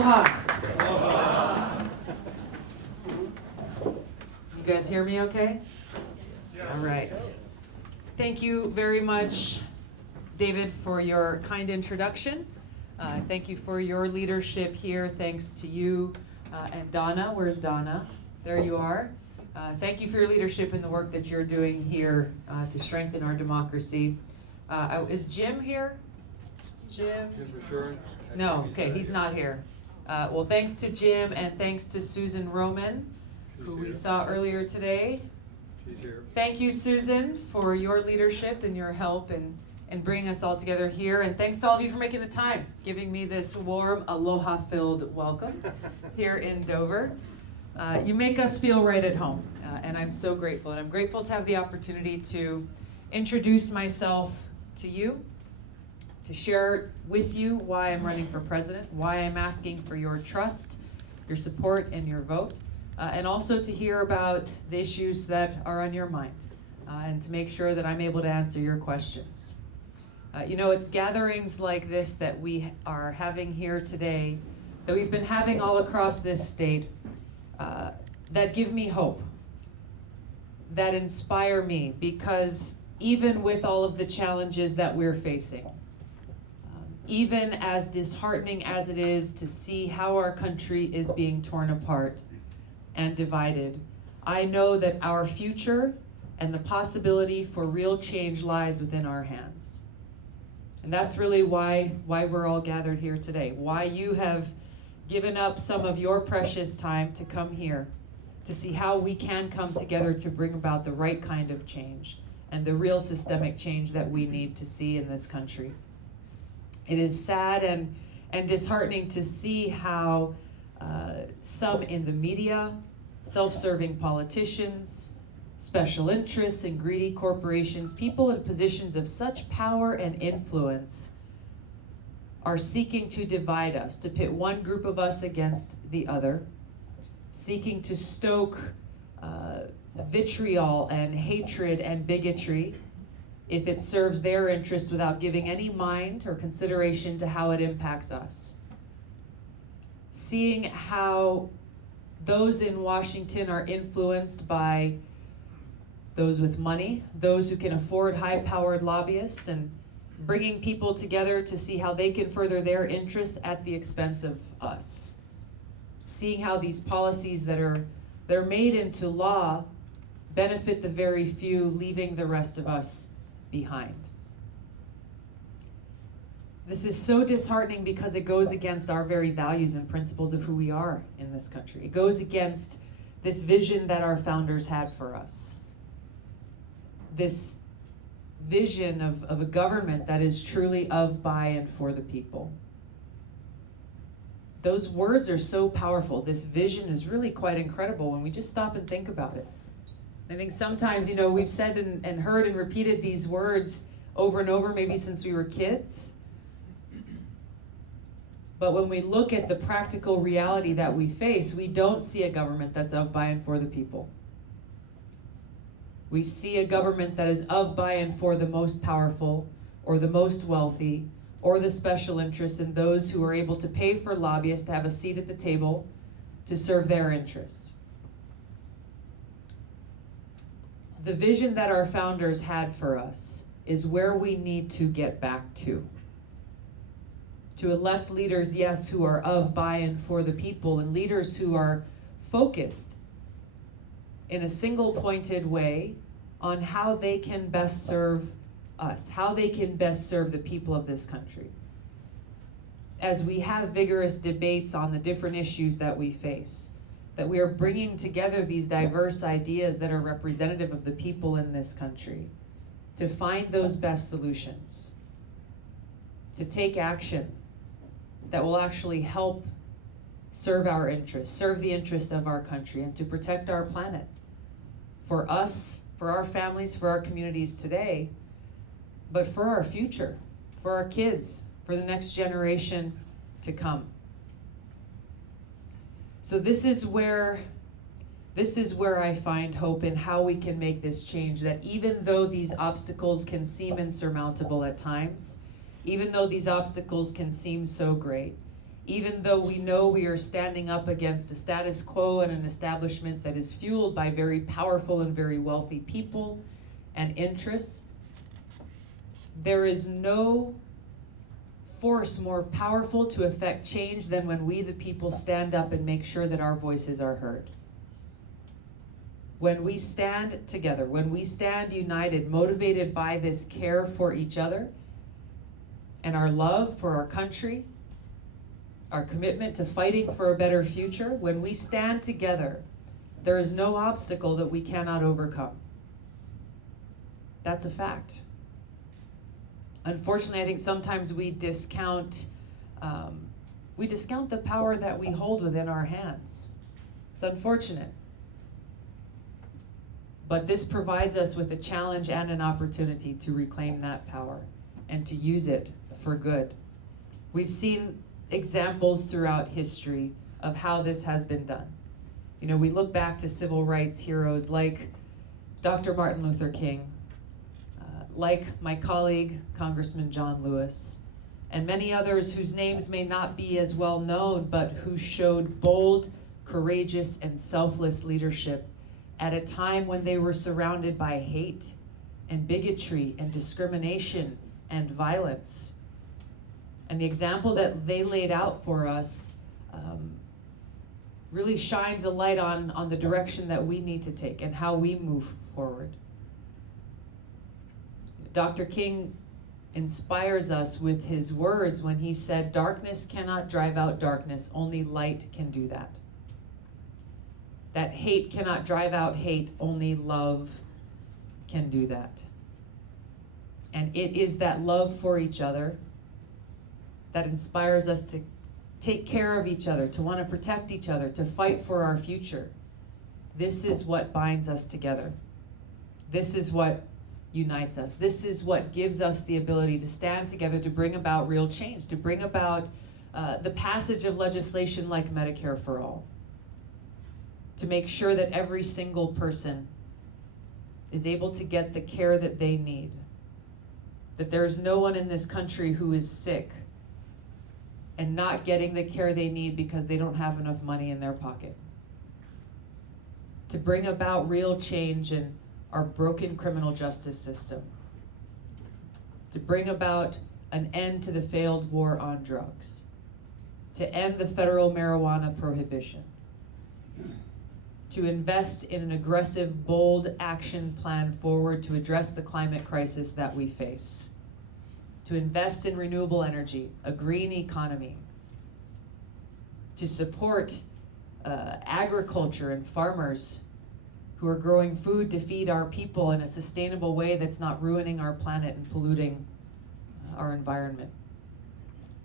Aloha. You guys hear me okay? All right. Thank you very much, David, for your kind introduction. Thank you for your leadership here. Thanks to you and Donna. Where's Donna? There you are. Thank you for your leadership in the work that you're doing here to strengthen our democracy. Is Jim here? Jim? No, okay, he's not here. Well, thanks to Jim and thanks to Susan Roman, who we saw earlier today. She's here. Thank you, Susan, for your leadership and your help in bringing us all together here. And thanks to all of you for making the time, giving me this warm, aloha-filled welcome here in Dover. You make us feel right at home, and I'm so grateful. And I'm grateful to have the opportunity to introduce myself to you, to share with you why I'm running for president, why I'm asking for your trust, your support, and your vote, and also to hear about the issues that are on your mind, and to make sure that I'm able to answer your questions. It's gatherings like this that we are having here today, that we've been having all across this state, that give me hope, that inspire me, because even with all of the challenges that we're facing, even as disheartening as it is to see how our country is being torn apart and divided, I know that our future and the possibility for real change lies within our hands. And that's really why we're all gathered here today, why you have given up some of your precious time to come here to see how we can come together to bring about the right kind of change and the real systemic change that we need to see in this country. It is sad and disheartening to see how some in the media, self-serving politicians, special interests and greedy corporations, people in positions of such power and influence are seeking to divide us, to pit one group of us against the other, seeking to stoke vitriol and hatred and bigotry if it serves their interests without giving any mind or consideration to how it impacts us. Seeing how those in Washington are influenced by those with money, those who can afford high-powered lobbyists, and bringing people together to see how they can further their interests at the expense of us. Seeing how these policies that are made into law benefit the very few, leaving the rest of us behind. This is so disheartening because it goes against our very values and principles of who we are in this country. It goes against this vision that our founders had for us. This vision of a government that is truly of, by, and for the people. Those words are so powerful. This vision is really quite incredible when we just stop and think about it. I think sometimes, we've said and heard and repeated these words over and over, maybe since we were kids. But when we look at the practical reality that we face, we don't see a government that's of, by, and for the people. We see a government that is of, by, and for the most powerful, or the most wealthy, or the special interests, and those who are able to pay for lobbyists to have a seat at the table to serve their interests. The vision that our founders had for us is where we need to get back to. To elect leaders, yes, who are of, by, and for the people, and leaders who are focused in a single-pointed way on how they can best serve us, how they can best serve the people of this country. As we have vigorous debates on the different issues that we face, that we are bringing together these diverse ideas that are representative of the people in this country to find those best solutions, to take action that will actually help serve our interests, serve the interests of our country, and to protect our planet for us, for our families, for our communities today, but for our future, for our kids, for the next generation to come. So this is where I find hope in how we can make this change, that even though these obstacles can seem insurmountable at times, even though these obstacles can seem so great, even though we know we are standing up against a status quo and an establishment that is fueled by very powerful and very wealthy people and interests, there is no force more powerful to affect change than when we, the people, stand up and make sure that our voices are heard. When we stand together, when we stand united, motivated by this care for each other and our love for our country, our commitment to fighting for a better future, when we stand together, there is no obstacle that we cannot overcome. That's a fact. Unfortunately, I think sometimes we discount the power that we hold within our hands. It's unfortunate. But this provides us with a challenge and an opportunity to reclaim that power and to use it for good. We've seen examples throughout history of how this has been done. You know, we look back to civil rights heroes like Dr. Martin Luther King, like my colleague, Congressman John Lewis, and many others whose names may not be as well known, but who showed bold, courageous, and selfless leadership at a time when they were surrounded by hate and bigotry and discrimination and violence. And the example that they laid out for us really shines a light on the direction that we need to take and how we move forward. Dr. King inspires us with his words when he said, "Darkness cannot drive out darkness, only light can do that. That hate cannot drive out hate, only love can do that." And it is that love for each other that inspires us to take care of each other, to want to protect each other, to fight for our future. This is what binds us together. This is what unites us. This is what gives us the ability to stand together to bring about real change, to bring about the passage of legislation like Medicare for All, to make sure that every single person is able to get the care that they need, that there is no one in this country who is sick and not getting the care they need because they don't have enough money in their pocket, to bring about real change in our broken criminal justice system, to bring about an end to the failed war on drugs, to end the federal marijuana prohibition, to invest in an aggressive, bold action plan forward to address the climate crisis that we face, to invest in renewable energy, a green economy, to support agriculture and farmers who are growing food to feed our people in a sustainable way that's not ruining our planet and polluting our environment.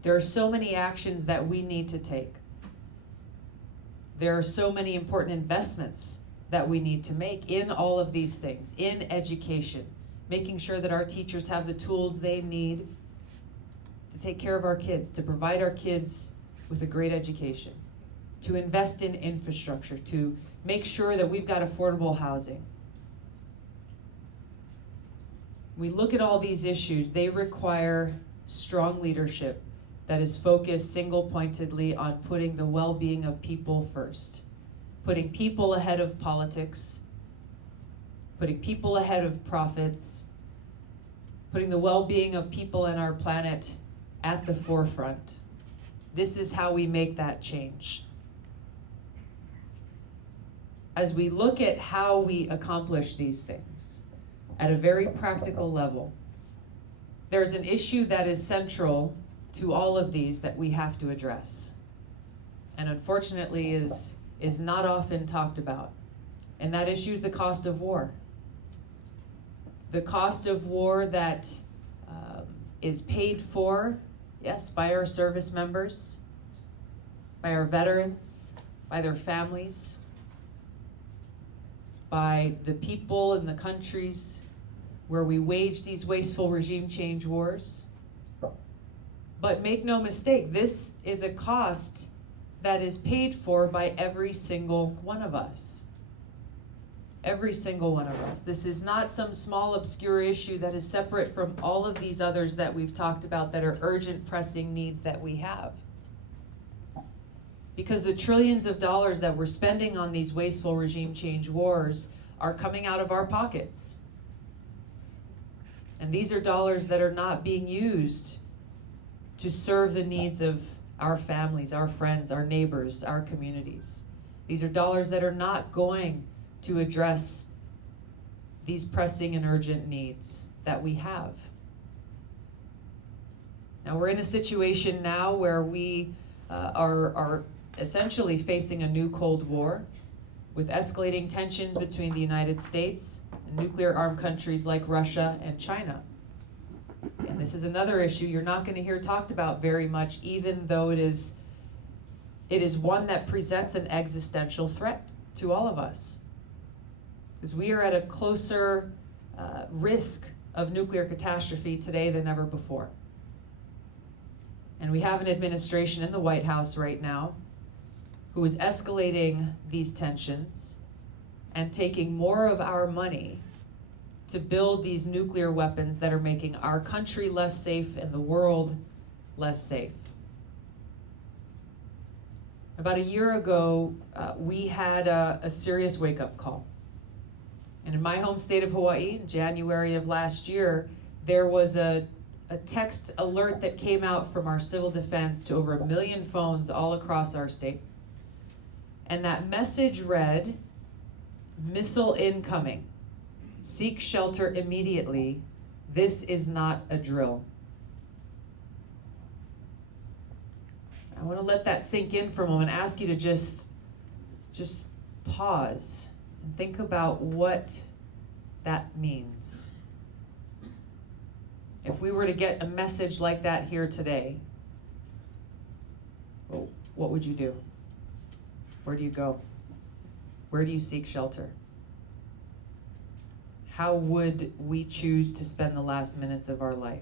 There are so many actions that we need to take. There are so many important investments that we need to make in all of these things, in education, making sure that our teachers have the tools they need to take care of our kids, to provide our kids with a great education, to invest in infrastructure, to make sure that we've got affordable housing. We look at all these issues, they require strong leadership that is focused single-pointedly on putting the well-being of people first, putting people ahead of politics, putting people ahead of profits, putting the well-being of people and our planet at the forefront. This is how we make that change. As we look at how we accomplish these things at a very practical level, there's an issue that is central to all of these that we have to address, and unfortunately is not often talked about, and that issue is the cost of war. The cost of war that is paid for, yes, by our service members, by our veterans, by their families, by the people in the countries where we wage these wasteful regime change wars. But make no mistake, this is a cost that is paid for by every single one of us. Every single one of us. This is not some small obscure issue that is separate from all of these others that we've talked about that are urgent, pressing needs that we have. because the trillions of dollars that we're spending on these wasteful regime change wars are coming out of our pockets. And these are dollars that are not being used to serve the needs of our families, our friends, our neighbors, our communities. These are dollars that are not going to address these pressing and urgent needs that we have. Now we're in a situation now where we are essentially facing a new Cold War with escalating tensions between the United States and nuclear-armed countries like Russia and China. And this is another issue you're not going to hear talked about very much, even though it is one that presents an existential threat to all of us. Because we are at a closer risk of nuclear catastrophe today than ever before. And we have an administration in the White House right now who is escalating these tensions and taking more of our money to build these nuclear weapons that are making our country less safe and the world less safe. About a year ago, we had a serious wake-up call. And in my home state of Hawaii, in January of last year, there was a text alert that came out from our civil defense to over 1 million phones all across our state. And that message read, "Missile incoming. Seek shelter immediately. This is not a drill." I want to let that sink in for a moment, ask you to just pause and think about what that means. If we were to get a message like that here today, what would you do? Where do you go? Where do you seek shelter? How would we choose to spend the last minutes of our life?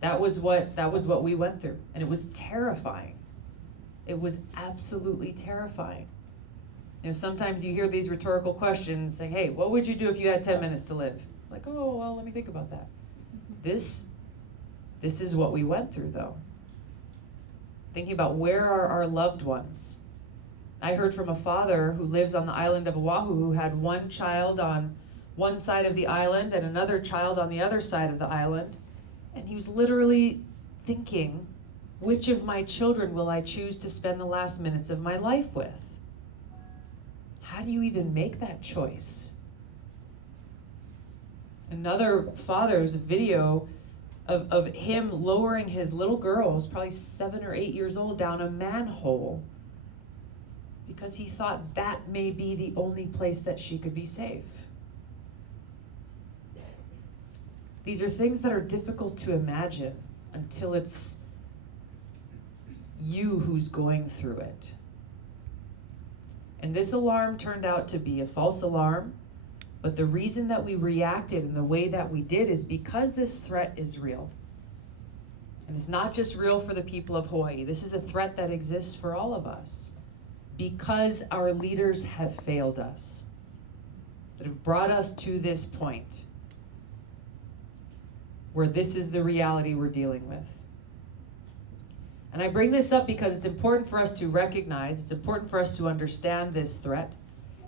That was what we went through, and it was terrifying. It was absolutely terrifying. You know, sometimes you hear these rhetorical questions saying, "Hey, what would you do if you had 10 minutes to live?" Like, "Oh, well, let me think about that." This is what we went through, though. Thinking about where are our loved ones. I heard from a father who lives on the island of Oahu who had one child on one side of the island and another child on the other side of the island. And he was literally thinking, which of my children will I choose to spend the last minutes of my life with? How do you even make that choice? Another father's video of him lowering his little girl, who's probably 7 or 8 years old, down a manhole because he thought that may be the only place that she could be safe. These are things that are difficult to imagine until it's you who's going through it. And this alarm turned out to be a false alarm, but the reason that we reacted in the way that we did is because this threat is real. And it's not just real for the people of Hawaii. This is a threat that exists for all of us because our leaders have failed us, that have brought us to this point where this is the reality we're dealing with. And I bring this up because it's important for us to recognize, it's important for us to understand this threat.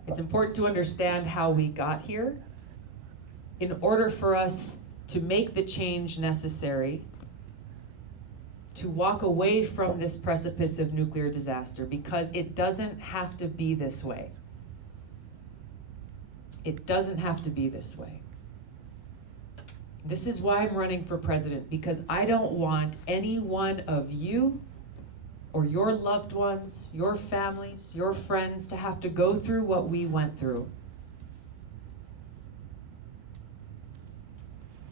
It's important to understand how we got here in order for us to make the change necessary to walk away from this precipice of nuclear disaster, because it doesn't have to be this way. It doesn't have to be this way. This is why I'm running for president, because I don't want any one of you or your loved ones, your families, your friends to have to go through what we went through.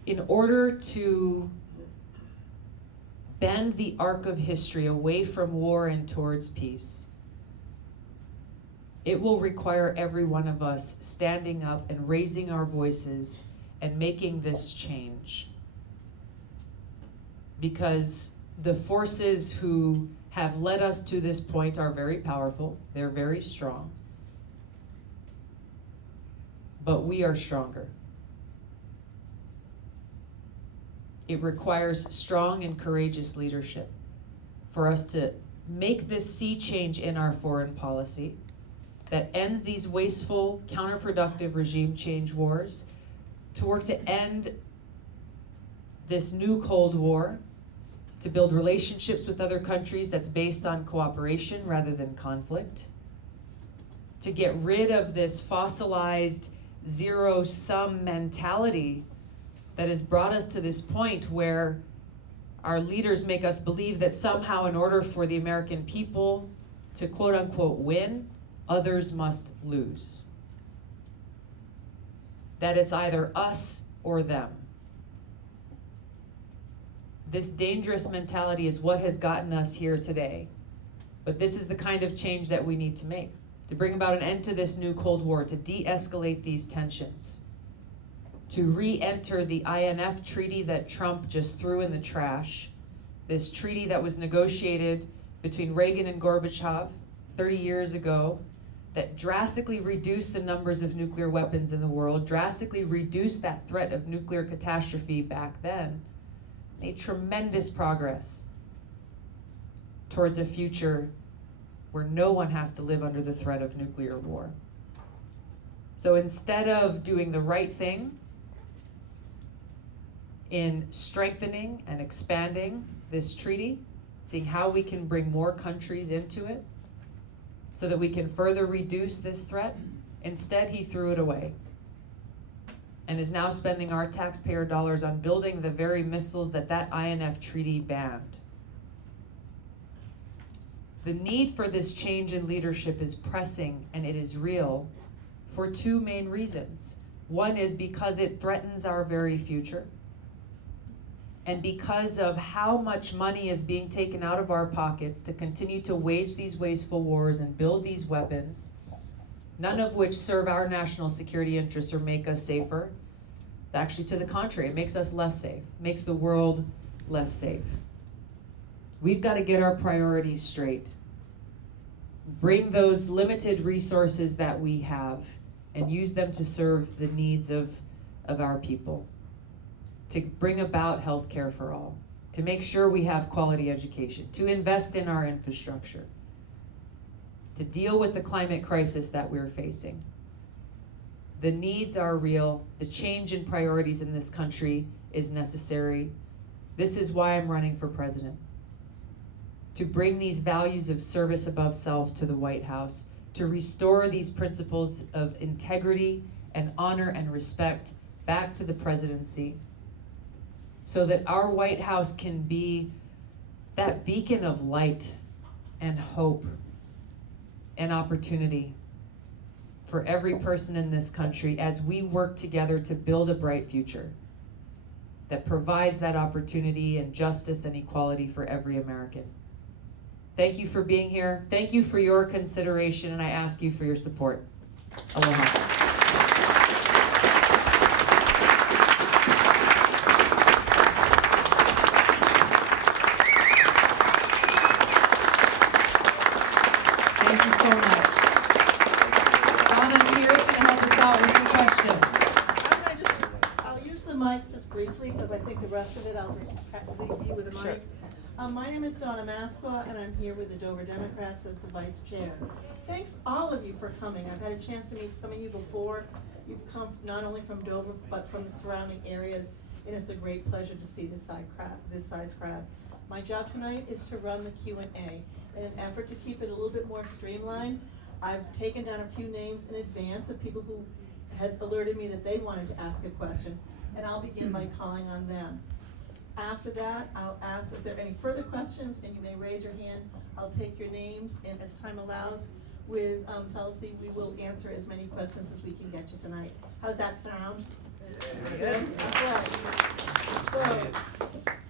In order to bend the arc of history away from war and towards peace, it will require every one of us standing up and raising our voices and making this change. Because the forces who have led us to this point are very powerful, they're very strong, but we are stronger. It requires strong and courageous leadership for us to make this sea change in our foreign policy that ends these wasteful, counterproductive regime change wars, to work to end this new Cold War, to build relationships with other countries that's based on cooperation rather than conflict, to get rid of this fossilized zero-sum mentality that has brought us to this point where our leaders make us believe that somehow in order for the American people to quote-unquote win, others must lose. That it's either us or them. This dangerous mentality is what has gotten us here today. But this is the kind of change that we need to make, to bring about an end to this new Cold War, to de-escalate these tensions, to re-enter the INF treaty that Trump just threw in the trash, this treaty that was negotiated between Reagan and Gorbachev 30 years ago, that drastically reduced the numbers of nuclear weapons in the world, drastically reduced that threat of nuclear catastrophe back then, made tremendous progress towards a future where no one has to live under the threat of nuclear war. So instead of doing the right thing in strengthening and expanding this treaty, seeing how we can bring more countries into it so that we can further reduce this threat, instead he threw it away and is now spending our taxpayer dollars on building the very missiles that INF treaty banned. The need for this change in leadership is pressing, and it is real for two main reasons. One is because it threatens our very future, and because of how much money is being taken out of our pockets to continue to wage these wasteful wars and build these weapons, none of which serve our national security interests or make us safer. Actually, to the contrary, it makes us less safe, makes the world less safe. We've got to get our priorities straight. Bring those limited resources that we have and use them to serve the needs of our people, to bring about health care for all, to make sure we have quality education, to invest in our infrastructure, to deal with the climate crisis that we're facing. The needs are real. The change in priorities in this country is necessary. This is why I'm running for president, to bring these values of service above self to the White House, to restore these principles of integrity and honor and respect back to the presidency, so that our White House can be that beacon of light and hope and opportunity for every person in this country as we work together to build a bright future that provides that opportunity and justice and equality for every American. Thank you for being here. Thank you for your consideration, and I ask you for your support. Aloha. Thank you so much. Anna's here is going to help us out with some questions. I'll use the mic just briefly, because I think the rest of it I'll just leave you with the mic. Sure. My name is Donna Masqua, and I'm here with the Dover Democrats as the vice chair. Thanks all of you for coming. I've had a chance to meet some of you before. You've come not only from Dover, but from the surrounding areas, and it's a great pleasure to see this size crowd. My job tonight is to run the Q&A. In an effort to keep it a little bit more streamlined, I've taken down a few names in advance of people who had alerted me that they wanted to ask a question, and I'll begin by calling on them. After that, I'll ask if there are any further questions, and you may raise your hand. I'll take your names, and as time allows, with Tulsi, we will answer as many questions as we can get to tonight. How's that sound? Good. Right. So,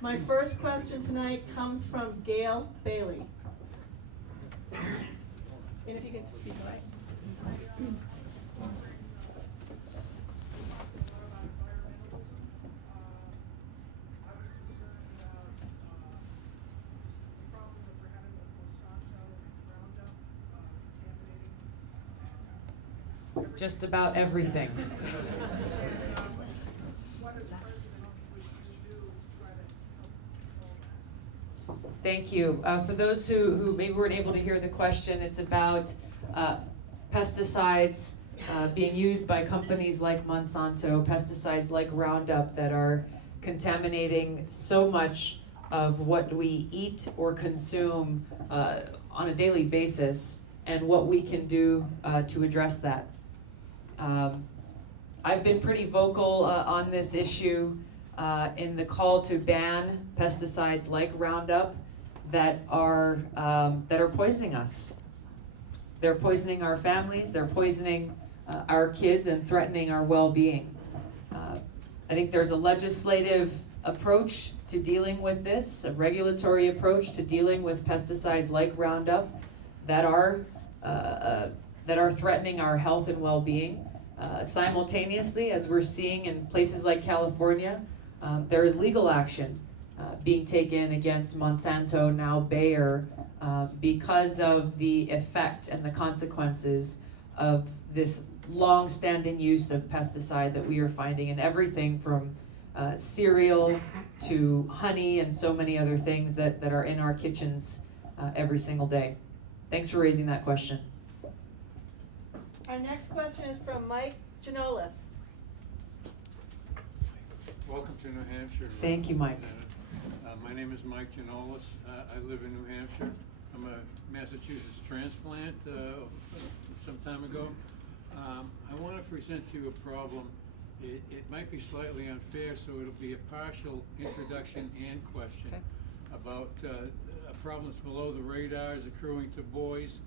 my first question tonight comes from Gail Bailey. And if you can speak right. Just about everything. Thank you. For those who maybe weren't able to hear the question, it's about pesticides being used by companies like Monsanto, pesticides like Roundup that are contaminating so much of what we eat or consume on a daily basis, and what we can do to address that. I've been pretty vocal on this issue in the call to ban pesticides like Roundup that are poisoning us. They're poisoning our families, they're poisoning our kids and threatening our well-being. I think there's a legislative approach to dealing with this, a regulatory approach to dealing with pesticides like Roundup that are threatening our health and well-being. Simultaneously, as we're seeing in places like California, there is legal action being taken against Monsanto, now Bayer, because of the effect and the consequences of this long-standing use of pesticide that we are finding in everything from cereal to honey and so many other things that are in our kitchens every single day. Thanks for raising that question. Our next question is from Mike Janolis. Welcome to New Hampshire. Thank you, Mike. My name is Mike Janolis. I live in New Hampshire. I'm a Massachusetts transplant some time ago. I want to present to you a problem. It might be slightly unfair, so it'll be a partial introduction and question about a problem that's below the radar is accruing to boys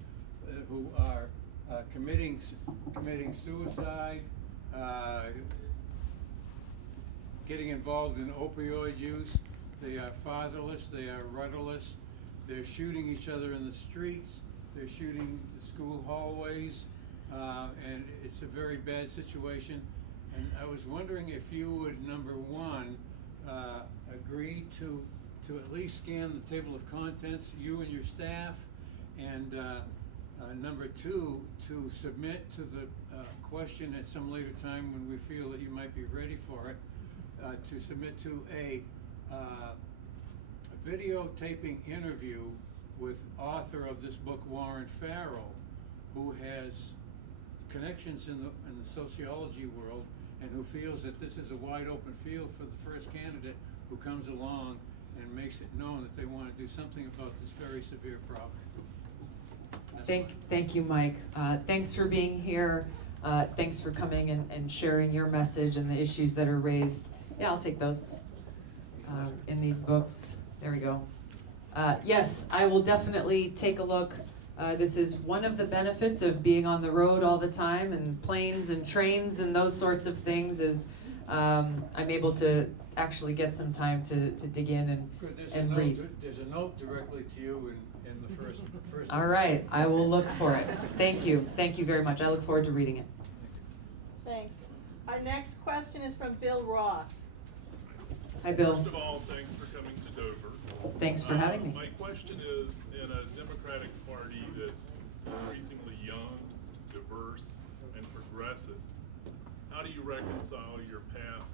who are committing suicide, getting involved in opioid use. They are fatherless, they are rudderless, they're shooting each other in the streets, they're shooting the school hallways, and it's a very bad situation. And I was wondering if you would, number one, agree to at least scan the table of contents, you and your staff, and number two, to submit to the question at some later time when we feel that you might be ready for it, to submit to a videotaping interview with author of this book, Warren Farrell, who has connections in the sociology world and who feels that this is a wide open field for the first candidate who comes along and makes it known that they want to do something about this very severe problem. Thank you, Mike. Thanks for being here. Thanks for coming and sharing your message and the issues that are raised. Yeah, I'll take those in these books. There we go. Yes, I will definitely take a look. This is one of the benefits of being on the road all the time, and planes and trains and those sorts of things is I'm able to actually get some time to dig in and read. There's a note directly to you in the first. All right, I will look for it. Thank you very much. I look forward to reading it. Thanks. Our next question is from Bill Ross. Hi, Bill. First of all, thanks for coming to Dover. Thanks for having me. My question is, in a Democratic Party that's increasingly young, diverse, and progressive, how do you reconcile your past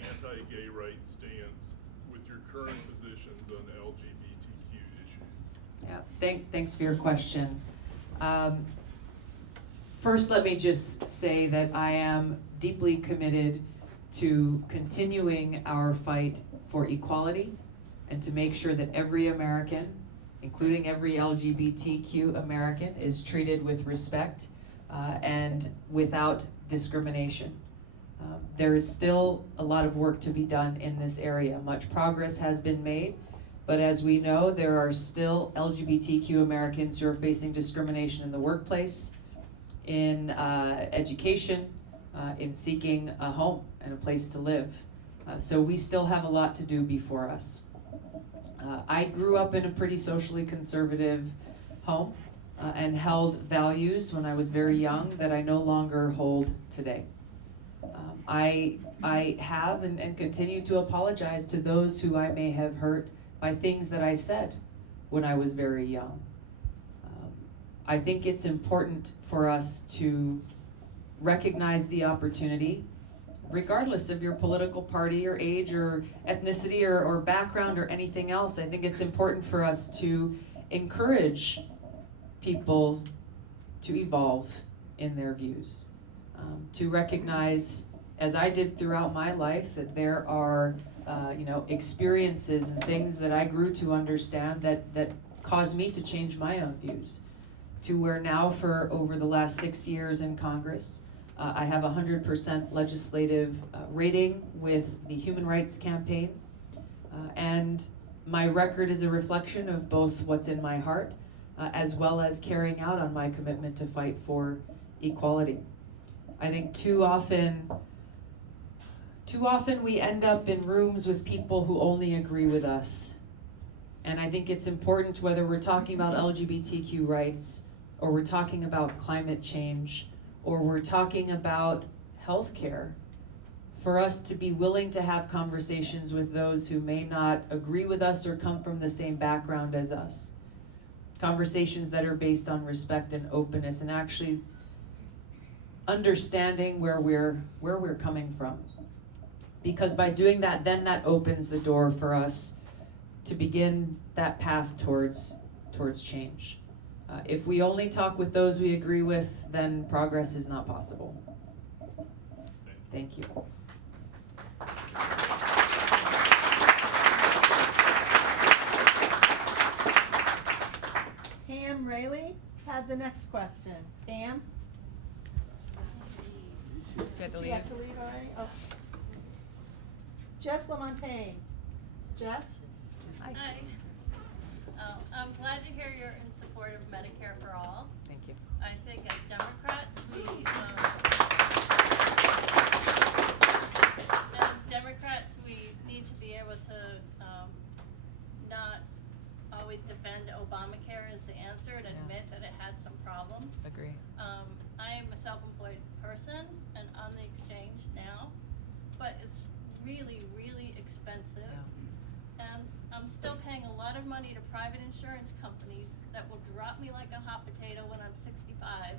anti-gay rights stance with your current positions on LGBTQ issues? Yeah, thanks for your question. First, let me just say that I am deeply committed to continuing our fight for equality and to make sure that every American, including every LGBTQ American, is treated with respect and without discrimination. There is still a lot of work to be done in this area. Much progress has been made, but as we know, there are still LGBTQ Americans who are facing discrimination in the workplace, in education, in seeking a home and a place to live. So we still have a lot to do before us. I grew up in a pretty socially conservative home and held values when I was very young that I no longer hold today. I have and continue to apologize to those who I may have hurt by things that I said when I was very young. I think it's important for us to recognize the opportunity, regardless of your political party or age or ethnicity or background or anything else. I think it's important for us to encourage people to evolve in their views, to recognize, as I did throughout my life, that there are experiences and things that I grew to understand that caused me to change my own views, to where now for over the last 6 years in Congress, I have 100% legislative rating with the Human Rights Campaign, and my record is a reflection of both what's in my heart as well as carrying out on my commitment to fight for equality. I think too often we end up in rooms with people who only agree with us. And I think it's important, whether we're talking about LGBTQ rights, or we're talking about climate change, or we're talking about healthcare, for us to be willing to have conversations with those who may not agree with us or come from the same background as us. Conversations that are based on respect and openness, and actually understanding where we're coming from. Because by doing that, then that opens the door for us to begin that path towards change. If we only talk with those we agree with, then progress is not possible. Thank you. Pam Rayleigh had the next question. Pam? She had to She leave. had to leave already? Oh. Jess LaMontagne. Jess? Hi. I'm glad to hear you're in support of Medicare for all. Thank you. I think as Democrats, we need to be able to not always defend Obamacare as the answer and admit that it had some problems. Agree. I am a self-employed person and on the exchange now, but it's really, really expensive. And I'm still paying a lot of money to private insurance companies that will drop me like a hot potato when I'm 65,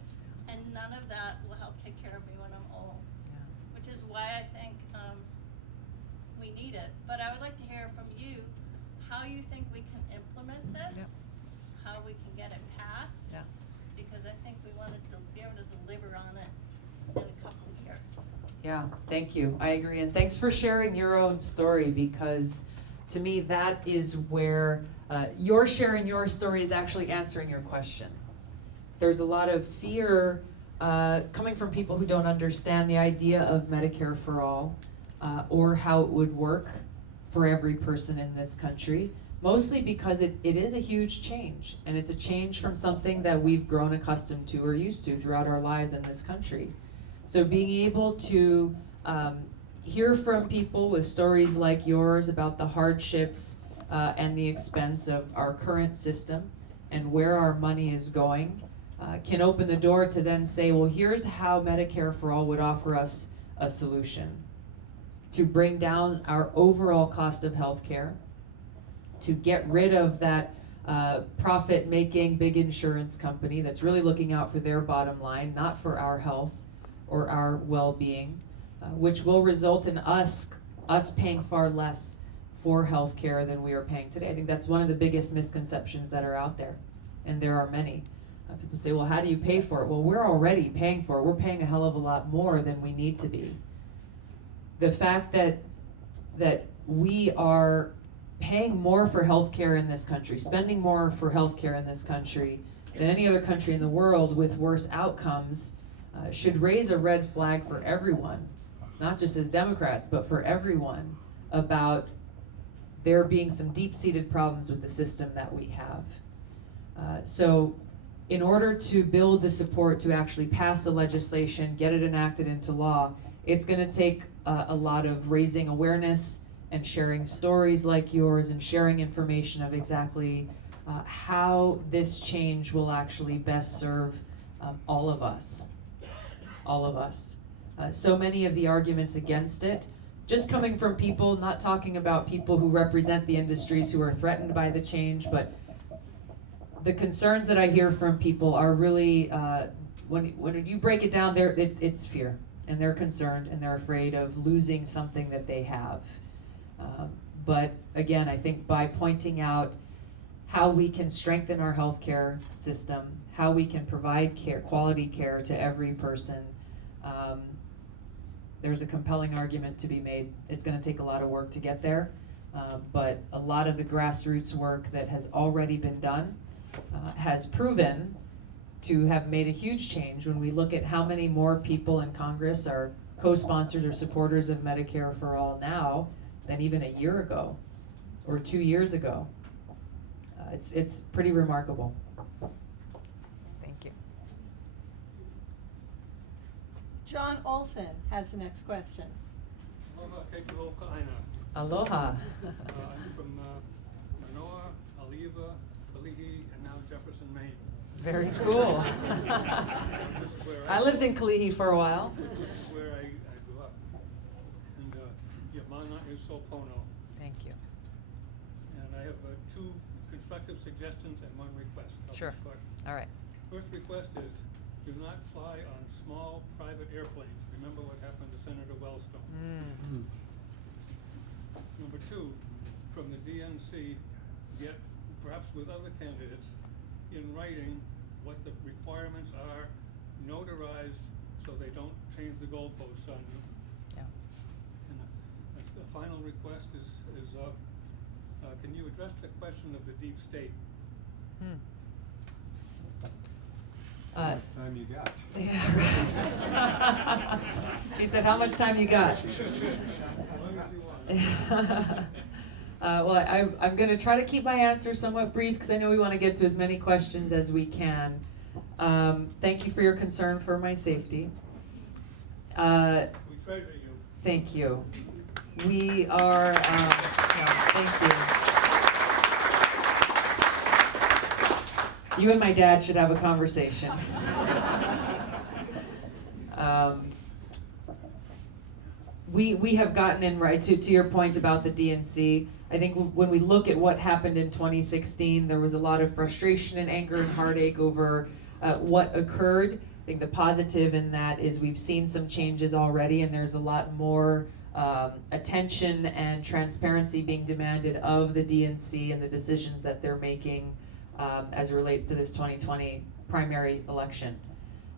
and none of that will help take care of me when I'm old. Which is why I think we need it. But I would like to hear from you how you think we can implement this, how we can get it passed, because I think we want to be able to deliver on it in a couple of years. Yeah, thank you. I agree. And thanks for sharing your own story, because to me that is where your sharing your story is actually answering your question. There's a lot of fear coming from people who don't understand the idea of Medicare for all or how it would work for every person in this country, mostly because it is a huge change, and it's a change from something that we've grown accustomed to or used to throughout our lives in this country. So being able to hear from people with stories like yours about the hardships and the expense of our current system and where our money is going can open the door to then say, well, here's how Medicare for All would offer us a solution to bring down our overall cost of healthcare, to get rid of that profit-making big insurance company that's really looking out for their bottom line, not for our health or our well-being, which will result in us paying far less for healthcare than we are paying today. I think that's one of the biggest misconceptions that are out there, and there are many. People say, well, how do you pay for it? Well, we're already paying for it. We're paying a hell of a lot more than we need to be. The fact that we are paying more for healthcare in this country, spending more for healthcare in this country than any other country in the world with worse outcomes should raise a red flag for everyone, not just as Democrats, but for everyone, about there being some deep-seated problems with the system that we have. So in order to build the support to actually pass the legislation, get it enacted into law, it's going to take a lot of raising awareness and sharing stories like yours and sharing information of exactly how this change will actually best serve all of us. All of us. So many of the arguments against it, just coming from people, not talking about people who represent the industries who are threatened by the change, but the concerns that I hear from people are really, when you break it down, it's fear. and they're concerned and they're afraid of losing something that they have. But again, I think by pointing out how we can strengthen our healthcare system, how we can provide care, quality care to every person, there's a compelling argument to be made. It's going to take a lot of work to get there, but a lot of the grassroots work that has already been done has proven to have made a huge change. When we look at how many more people in Congress are co-sponsors or supporters of Medicare for All now than even a year ago or 2 years ago. It's pretty remarkable. Thank you. John Olson has the next question. Aloha. I'm from Manoa, Aliva, Kalihi, and now Jefferson, Maine. Very cool. This is where I lived in Kalihi for a while. This is where I grew up. And Yamana is Sopono. Thank you. And I have two constructive suggestions and one request. I'll be Sure. short. All right. First request is do not fly on small private airplanes. Remember what happened to Senator Wellstone. Number two, from the DNC, get perhaps with other candidates in writing what the requirements are, notarized so they don't change the goalposts on you. Yeah. And the final request is can you address the question of the deep state? Time you got. Yeah, right. He said, how much time you got? As long as you want. Well, I'm going to try to keep my answers somewhat brief because I know we want to get to as many questions as we can. Thank you for your concern for my safety. We treasure you. Thank you. We are, thank you. You and my dad should have a conversation. We have gotten in, right, to your point about the DNC. I think when we look at what happened in 2016, there was a lot of frustration and anger and heartache over what occurred. I think the positive in that is we've seen some changes already, and there's a lot more attention and transparency being demanded of the DNC and the decisions that they're making as it relates to this 2020 primary election.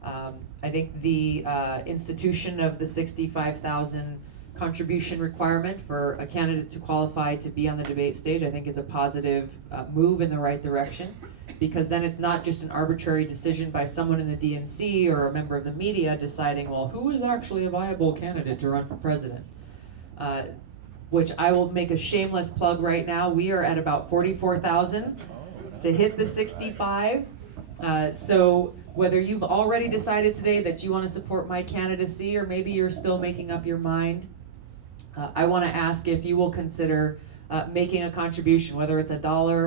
I think the institution of the $65,000 contribution requirement for a candidate to qualify to be on the debate stage, I think is a positive move in the right direction, because then it's not just an arbitrary decision by someone in the DNC or a member of the media deciding, well, who is actually a viable candidate to run for president? Which I will make a shameless plug right now. We are at about 44,000 to hit the 65. So whether you've already decided today that you want to support my candidacy, or maybe you're still making up your mind, I want to ask if you will consider making a contribution, whether it's $1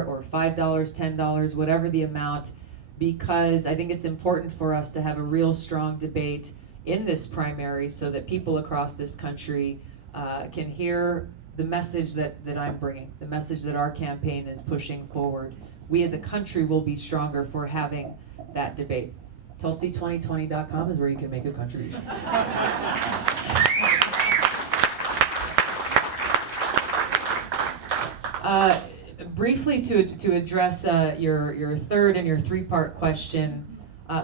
or $5, $10, whatever the amount, because I think it's important for us to have a real strong debate in this primary so that people across this country can hear the message that I'm bringing, the message that our campaign is pushing forward. We as a country will be stronger for having that debate. Tulsi2020.com is where you can make a contribution. Briefly to address your third and your three-part question,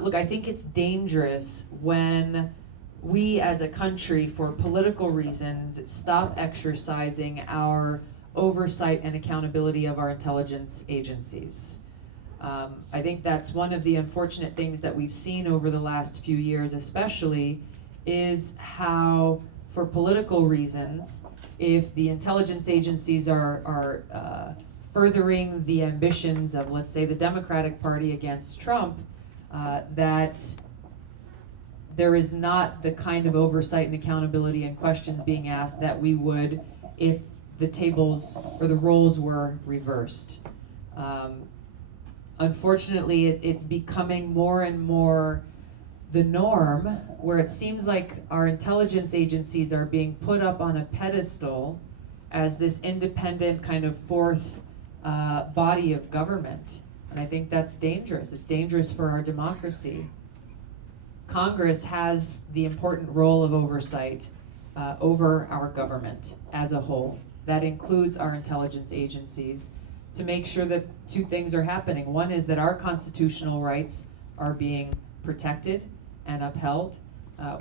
look, I think it's dangerous when we as a country, for political reasons, stop exercising our oversight and accountability of our intelligence agencies. I think that's one of the unfortunate things that we've seen over the last few years especially, is how, for political reasons, if the intelligence agencies are furthering the ambitions of, let's say, the Democratic Party against Trump, that there is not the kind of oversight and accountability and questions being asked that we would if the tables or the roles were reversed. Unfortunately, it's becoming more and more the norm, where it seems like our intelligence agencies are being put up on a pedestal as this independent kind of fourth body of government. And I think that's dangerous. It's dangerous for our democracy. Congress has the important role of oversight over our government as a whole. That includes our intelligence agencies, to make sure that two things are happening. One is that our constitutional rights are being protected and upheld.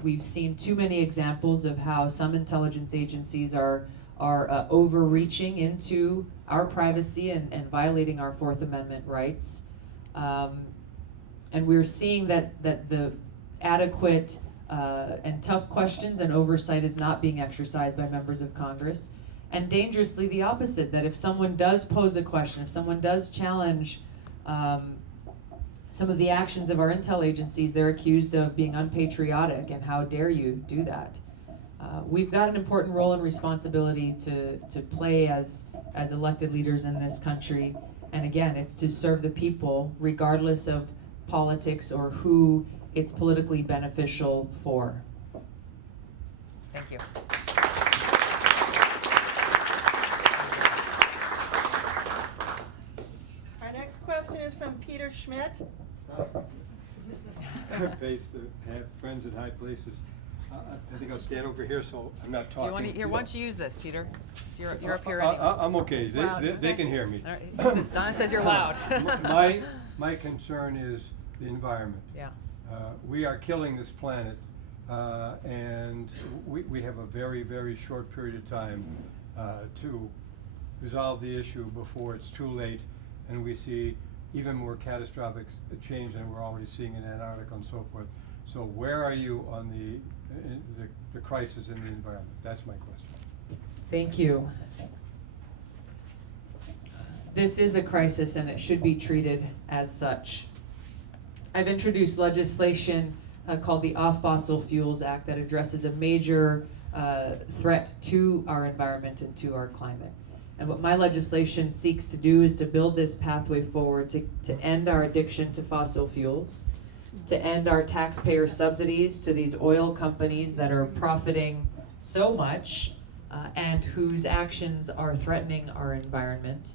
We've seen too many examples of how some intelligence agencies are overreaching into our privacy and violating our Fourth Amendment rights. And we're seeing that the adequate and tough questions and oversight is not being exercised by members of Congress. And dangerously the opposite, that if someone does pose a question, if someone does challenge some of the actions of our intel agencies, they're accused of being unpatriotic, and how dare you do that. We've got an important role and responsibility to play as elected leaders in this country. And again, it's to serve the people regardless of politics or who it's politically beneficial for. Thank you. Our next question is from Peter Schmidt. Based to have friends at high places. I think I'll stand over here so I'm not Do talking. you want to, here, why don't you use this, Peter? So you're up here I'm okay. Loud, They okay. can hear me. All right. Donna says you're loud. My concern is the environment. Yeah. We are killing this planet, and we have a very, very short period of time to resolve the issue before it's too late, and we see even more catastrophic change than we're already seeing in Antarctica and so forth. So where are you on the crisis in the environment? That's my question. Thank you. This is a crisis and it should be treated as such. I've introduced legislation called the Off Fossil Fuels Act that addresses a major threat to our environment and to our climate. And what my legislation seeks to do is to build this pathway forward to end our addiction to fossil fuels, to end our taxpayer subsidies to these oil companies that are profiting so much and whose actions are threatening our environment,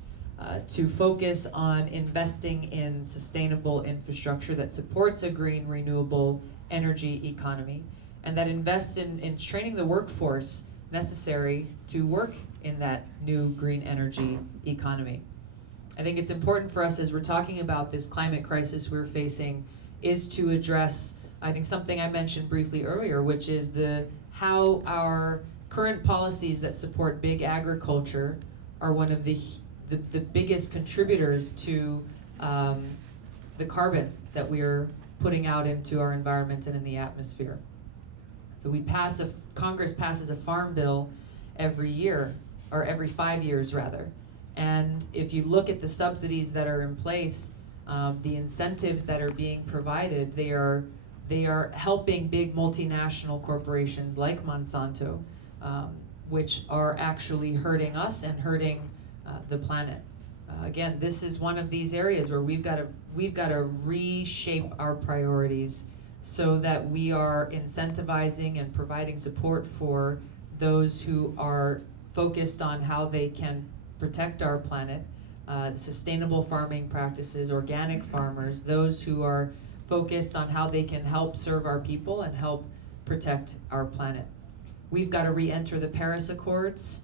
to focus on investing in sustainable infrastructure that supports a green, renewable energy economy, and that invests in training the workforce necessary to work in that new green energy economy. I think it's important for us as we're talking about this climate crisis we're facing is to address, I think, something I mentioned briefly earlier, which is how our current policies that support big agriculture are one of the biggest contributors to the carbon that we're putting out into our environment and in the atmosphere. So Congress passes a farm bill every year, or every 5 years rather. And if you look at the subsidies that are in place, the incentives that are being provided, they are helping big multinational corporations like Monsanto, which are actually hurting us and hurting the planet. Again, this is one of these areas where we've got to reshape our priorities so that we are incentivizing and providing support for those who are focused on how they can protect our planet, sustainable farming practices, organic farmers, those who are focused on how they can help serve our people and help protect our planet. We've got to re-enter the Paris Accords.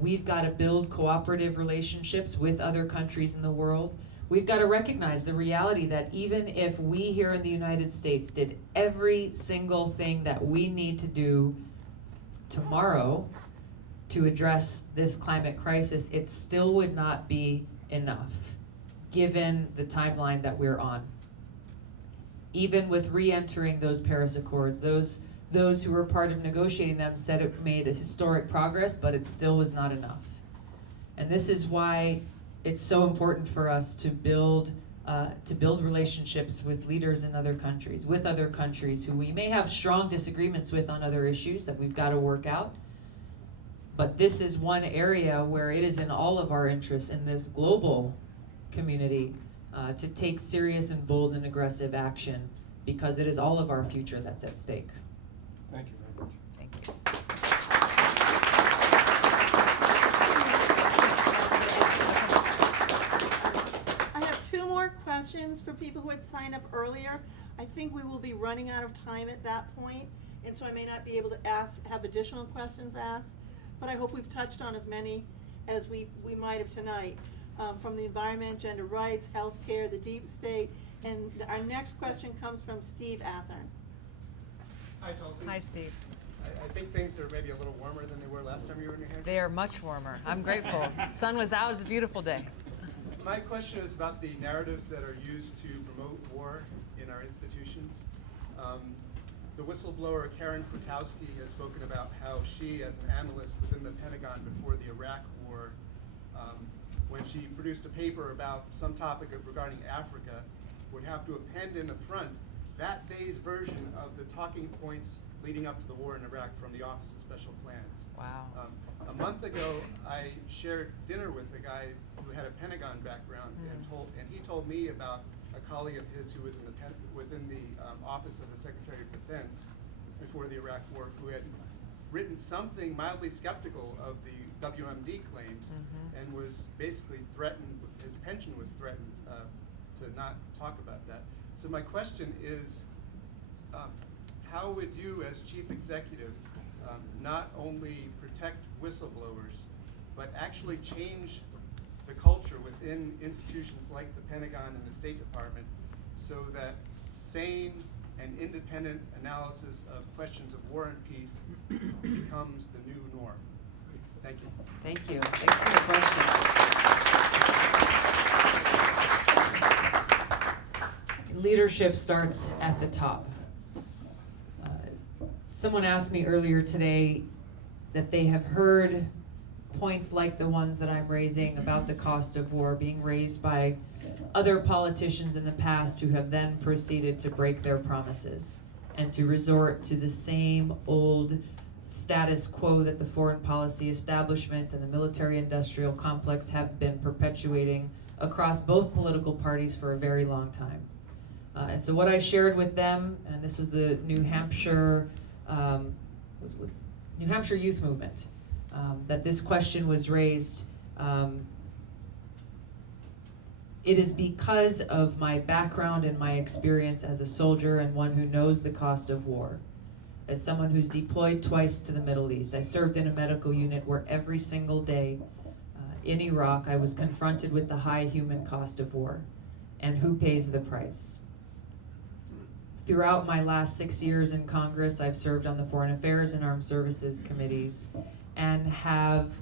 We've got to build cooperative relationships with other countries in the world. We've got to recognize the reality that even if we here in the United States did every single thing that we need to do tomorrow to address this climate crisis, it still would not be enough, given the timeline that we're on. Even with re-entering those Paris Accords, those who were part of negotiating them said it made a historic progress, but it still was not enough. And this is why it's so important for us to build relationships with leaders in other countries, who we may have strong disagreements with on other issues that we've got to work out. But this is one area where it is in all of our interests in this global community to take serious and bold and aggressive action, because it is all of our future that's at stake. Thank you very much. Thank you. I have two more questions for people who had signed up earlier. I think we will be running out of time at that point, and so I may not be able to have additional questions asked, but I hope we've touched on as many as we might have tonight, from the environment, gender rights, healthcare, the deep state, and our next question comes from Steve Athern. Hi, Tulsi. Hi, Steve. I think things are maybe a little warmer than they were last time you were in New Hampshire. They are much warmer. I'm grateful. Sun was out. It was a beautiful day. My question is about the narratives that are used to promote war in our institutions. The whistleblower Karen Kwiatkowski has spoken about how she, as an analyst within the Pentagon before the Iraq War, when she produced a paper about some topic regarding Africa, would have to append in the front that day's version of the talking points leading up to the war in Iraq from the Office of Special Plans. Wow. A month ago, I shared dinner with a guy who had a Pentagon background, and he told me about a colleague of his who was in the Office of the Secretary of Defense before the Iraq War, who had written something mildly skeptical of the WMD claims, and was basically threatened. His pension was threatened to not talk about that. So my question is, how would you, as chief executive, not only protect whistleblowers, but actually change the culture within institutions like the Pentagon and the State Department so that sane and independent analysis of questions of war and peace becomes the new norm? Thank you. Thank you. Thanks for the question. Leadership starts at the top. Someone asked me earlier today that they have heard points like the ones that I'm raising about the cost of war being raised by other politicians in the past who have then proceeded to break their promises and to resort to the same old status quo that the foreign policy establishment and the military-industrial complex have been perpetuating across both political parties for a very long time. And so what I shared with them, and this was the New Hampshire Youth Movement, that this question was raised. It is because of my background and my experience as a soldier and one who knows the cost of war. As someone who's deployed twice to the Middle East, I served in a medical unit where every single day in Iraq I was confronted with the high human cost of war and who pays the price. Throughout my last 6 years in Congress, I've served on the Foreign Affairs and Armed Services committees and have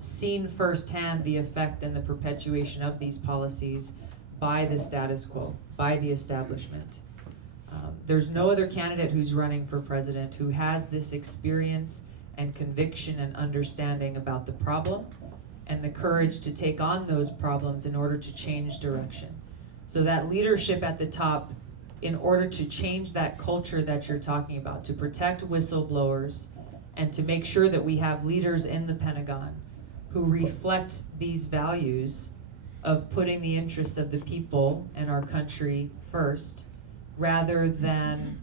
seen firsthand the effect and the perpetuation of these policies by the status quo, by the establishment. There's no other candidate who's running for president who has this experience and conviction and understanding about the problem and the courage to take on those problems in order to change direction. So that leadership at the top, in order to change that culture that you're talking about, to protect whistleblowers and to make sure that we have leaders in the Pentagon who reflect these values of putting the interests of the people and our country first, rather than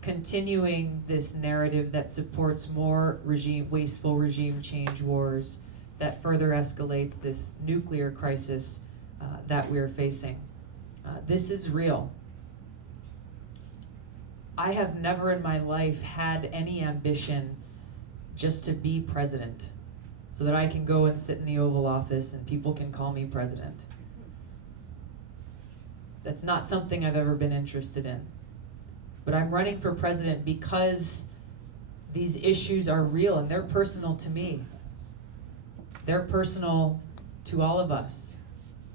continuing this narrative that supports more wasteful regime change wars that further escalates this nuclear crisis that we're facing. This is real. I have never in my life had any ambition just to be president so that I can go and sit in the Oval Office and people can call me president. That's not something I've ever been interested in. But I'm running for president because these issues are real and they're personal to me. They're personal to all of us,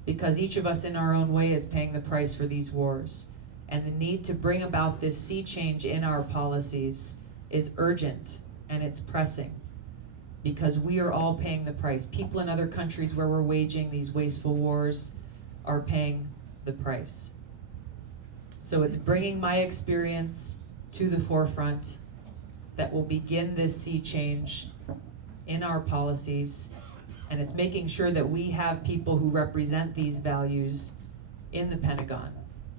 because each of us in our own way is paying the price for these wars. And the need to bring about this sea change in our policies is urgent and it's pressing, because we are all paying the price. People in other countries where we're waging these wasteful wars are paying the price. So it's bringing my experience to the forefront that will begin this sea change in our policies, and it's making sure that we have people who represent these values in the Pentagon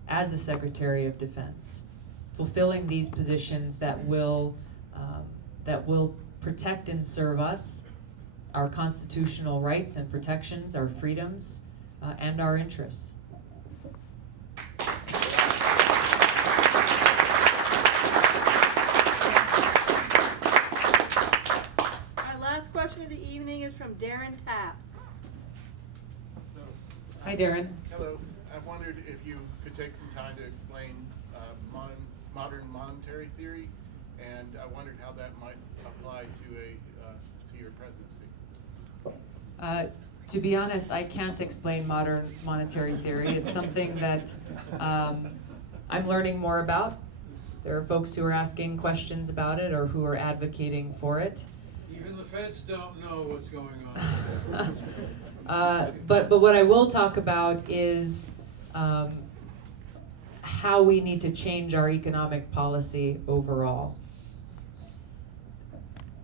as the Secretary of Defense, fulfilling these positions that will protect and serve us, our constitutional rights and protections, our freedoms, and our interests. Darren Tapp. Hi, Darren. Hello. I wondered if you could take some time to explain modern monetary theory, and I wondered how that might apply to your presidency. To be honest, I can't explain modern monetary theory. It's something that I'm learning more about. There are folks who are asking questions about it or who are advocating for it. Even the feds don't know what's going on. But what I will talk about is how we need to change our economic policy overall.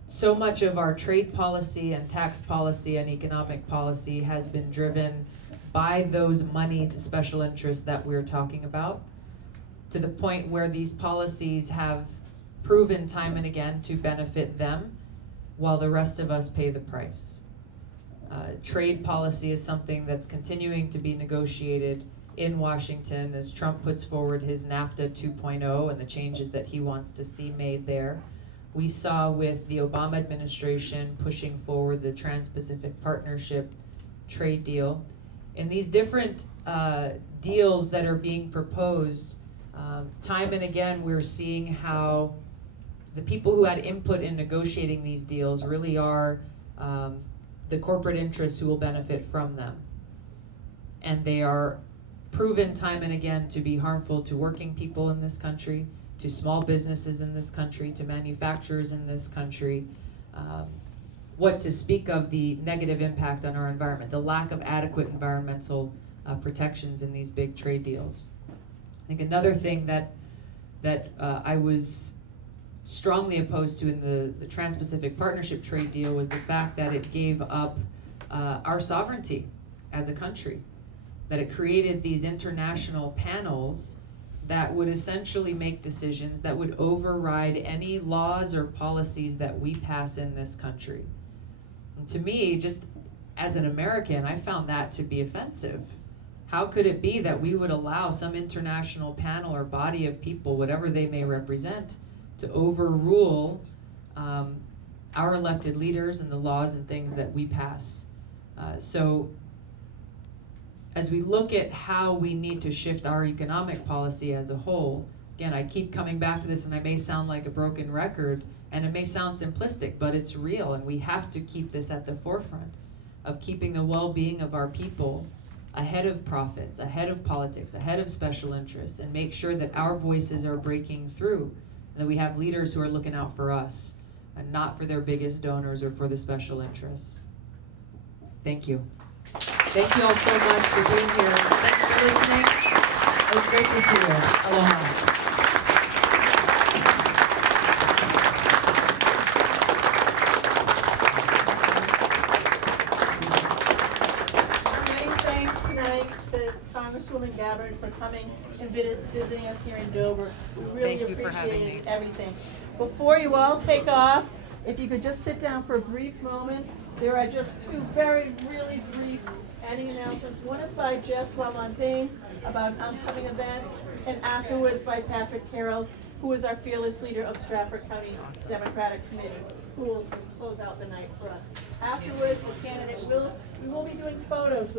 So much of our trade policy and tax policy and economic policy has been driven by those moneyed special interests that we're talking about, to the point where these policies have proven time and again to benefit them while the rest of us pay the price. Trade policy is something that's continuing to be negotiated in Washington as Trump puts forward his NAFTA 2.0 and the changes that he wants to see made there. We saw with the Obama administration pushing forward the Trans-Pacific Partnership trade deal. In these different deals that are being proposed, time and again we're seeing how the people who had input in negotiating these deals really are the corporate interests who will benefit from them. And they are proven time and again to be harmful to working people in this country, to small businesses in this country, to manufacturers in this country. What to speak of the negative impact on our environment, the lack of adequate environmental protections in these big trade deals. I think another thing that I was strongly opposed to in the Trans-Pacific Partnership trade deal was the fact that it gave up our sovereignty as a country, that it created these international panels that would essentially make decisions that would override any laws or policies that we pass in this country. And to me, just as an American, I found that to be offensive. How could it be that we would allow some international panel or body of people, whatever they may represent, to overrule our elected leaders and the laws and things that we pass? So as we look at how we need to shift our economic policy as a whole, again, I keep coming back to this, and I may sound like a broken record, and it may sound simplistic, but it's real, and we have to keep this at the forefront of keeping the well-being of our people ahead of profits, ahead of politics, ahead of special interests, and make sure that our voices are breaking through, and that we have leaders who are looking out for us and not for their biggest donors or for the special interests. Thank you. Thank you all so much for being here. Thanks for listening. It's great to see you. Aloha. Congresswoman Gabbard for coming and visiting us here in Dover. We really Thank you for having me. appreciate everything. Before you all take off, if you could just sit down for a brief moment. There are just two really brief ending announcements. One is by Jess LaMontagne about an upcoming event, and afterwards by Patrick Carroll, who is our fearless leader of Stratford County Democratic Committee, who will just close out the night for us. Afterwards, the candidates we will be doing photos with